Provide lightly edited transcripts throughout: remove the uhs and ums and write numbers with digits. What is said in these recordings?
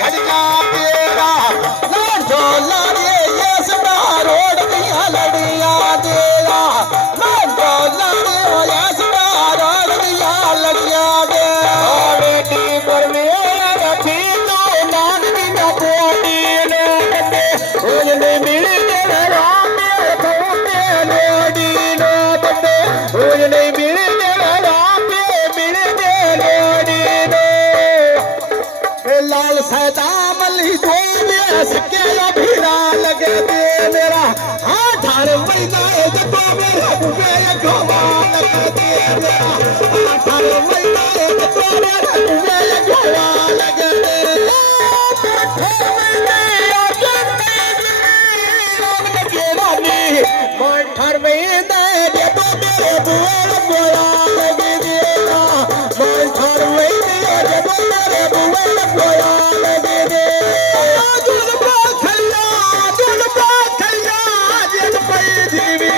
घड़िया तेरा लाड जो लाड़े ये सदा रोड दिया लड़िया तेरा लाड जो लाड़े ये सदा रोड दिया लड़िया दे बेटी पर मेरा रखी तो नान की ना पोटी ने बंदे उजने मिल तेरे राम मेरे खोते लोडी नो बंदे उजने मिल तेरे राम मिल दे लोडी नो लाल सैताम अली कोई में सके भीड़ा लगे दे मेरा हाथ हर महीना जब मेरा बुबे घोमा लगे दे मेरा हाथ हर महीना जब मेरा बुबे घोमा लगे दे हर महीना जब मेरे बुआ बोला लगे देना हर महीना जब मेरे बुआ बोला लगे दे जुल्फा खलिया जिन पे जीवी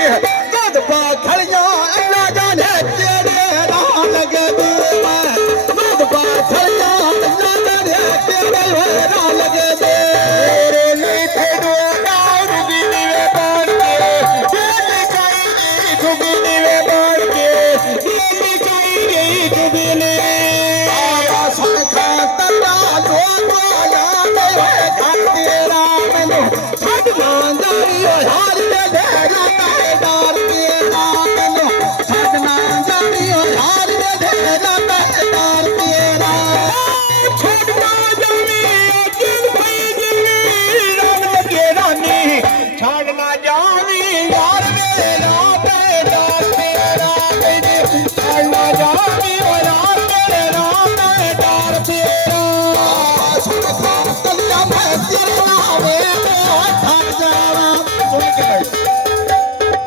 जुल्फा खलिया अल्लाह जाने तेरे राह लगे दे जुल्फा खलिया अल्लाह जाने तेरे राह लगे दे तेरे लिए फेडो नाम दीनी वे बाण के डुबने वे बाण के दीनी चाहिए डुबने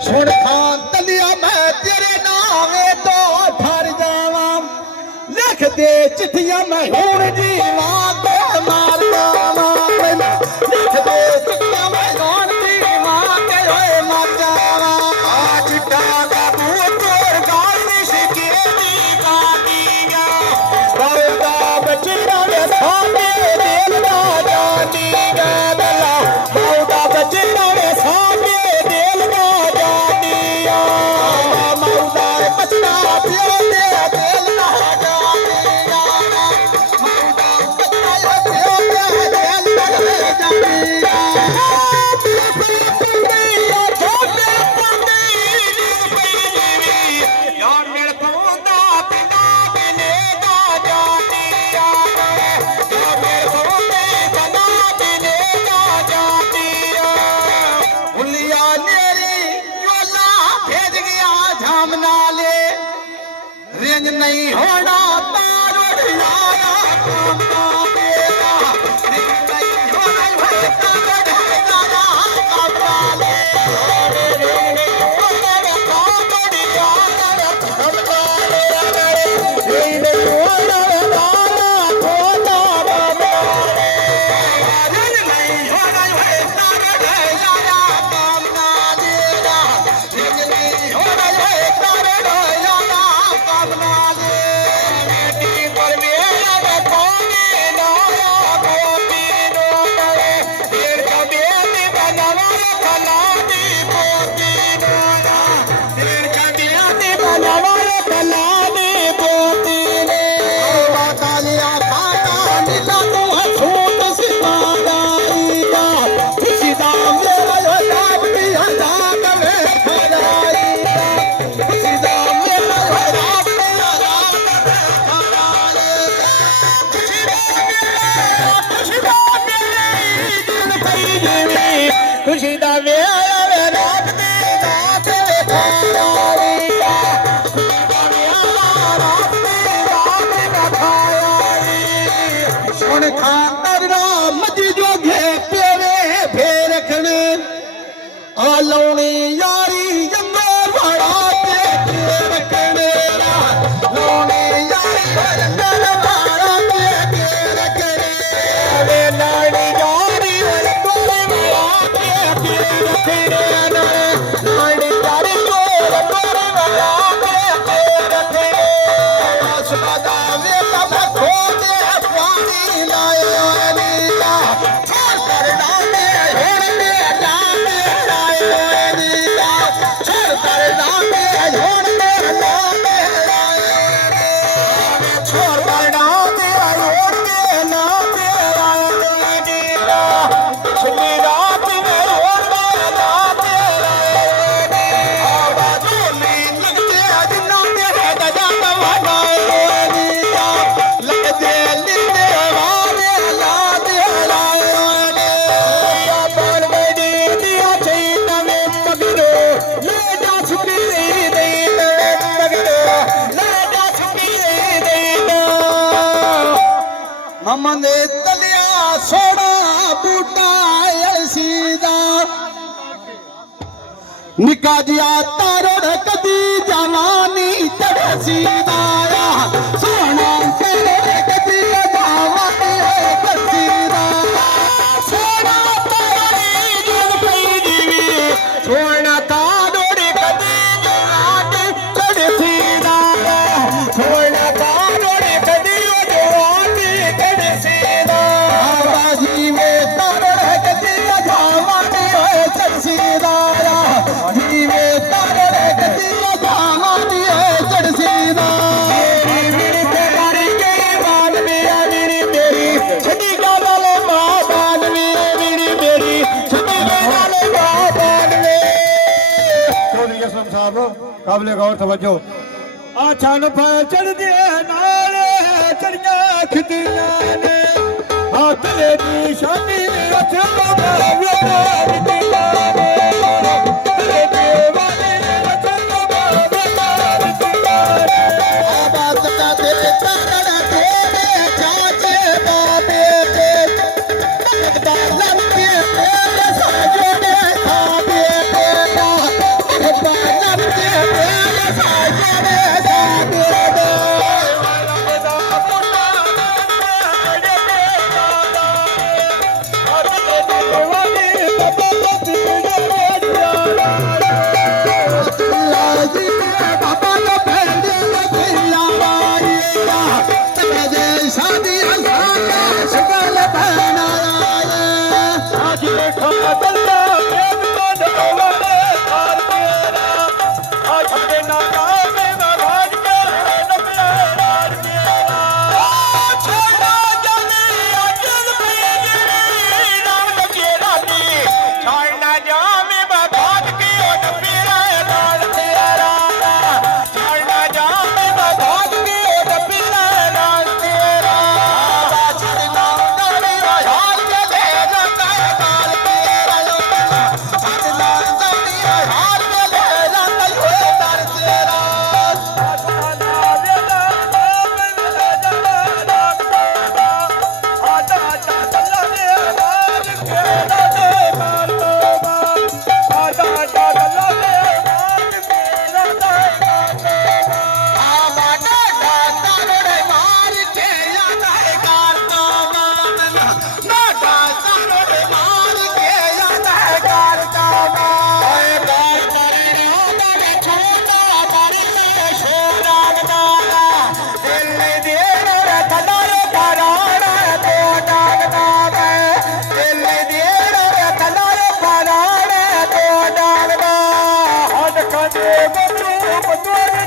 सुन खान तलिया मैं तेरे नामे तो ठर जावा लिख दे चिट्ठियां मैं हुण जी मां को मार जावा लिख दे चिट्ठियां मैं हुण जी मां के होए मर जावा आज का तोर गाल निसके दी काटीगा बलदा बचड़ा वे सामने दिल ना जानीगा बला बलदा बचड़ा वे सामने नहीं होना तार लाया खुशी दा मेरा वे रात दे रात वे खाया सुन खातर मजी जो घे पेरे फेर रखने आ लौनी यारी जंगो बड़ा पे रखने लौनी यारी जंगो बड़ा पे रखने वे लाड़ी यारी पानी लाए ਨਿੱਕਾ ਜਿਹਾ ਤਾਰੜ ਕਦੀ ਜਵਾਨੀ ਚੜਸੀ ਦਾਇਆ ਸੋਹਣਾ ਤਾਰੜ ਕਦੀ ਜਵਾਨੀ ਚੜਸੀ ਦਾ ਸੋਹਣਾ ਤਾਰੜ ਜਨ ਪਈ ਜੀਵੇ ਸੋਹਣਾ ਤਾਰੜ ਕਦੀ ਜਵਾਨੀ ਚੜਸੀ ਦਾ ਸੋਹਣਾ ਤਾਰੜ ਕਦੀ ਜਵਾਨੀ ਚੜਸੀ ਦਾ ਬਾਜੀ ਮੇ ਤਾਰੜ ਕਦੀ ਜਵਾਨੀ ਚੜਸੀ ਦਾ ਜੀਵੇ ਤਾਰੇ ਕਦੀ ਜਾਵਾਂਦੀ ਏ ਚੜਸੀ ਦਾ ਮੇਰੀ ਤੇ ਮਾਰੀ ਗਈ ਬਾਨ ਮੇਰੀ ਛੱਡੀ ਗਾਲੇ ਮਾਂ ਬਾਨ ਮੇਰੀ ਛੱਡੀ ਗਾਲੇ ਮਾਂ ਬਾਨ चौधरी असलम साहब काबिल गौर तवज्जो ਆ ਛਣ ਪੈ ਚੜਦੇ ਨਾਲ ਚੜੀਆਂ ਖਿੱਦੀਆਂ ਨੇ ਆ ਤੇਰੇ ਦੀ ਸ਼ਾਨੀ ਰਚਨਾ ਦਾ ਵਿਆਹ ਦਿੱਤਾ ਨੇ ਤੇਰੇ ਦੀ ਵਾਲੀ ਰਚਨਾ ਦਾ ਵਿਆਹ ਦਿੱਤਾ ਨੇ ਆਵਾਜ਼ ਕਾ ਤੇਰੇ ਤਾਰੜ ਤੇਰੇ ਚਾਚੇ ਬਾਬੇ ਤੇ ਲੱਗਦਾ ਲੱਭੇ ਤੇਰੇ ਸਾਜੇ ਦੇ ਖਾਬੇ ਤੇਰਾ ਲੱਗਦਾ ਲੱਭੇ ਤੇਰੇ ਸਾਜੇ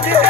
ਦੇ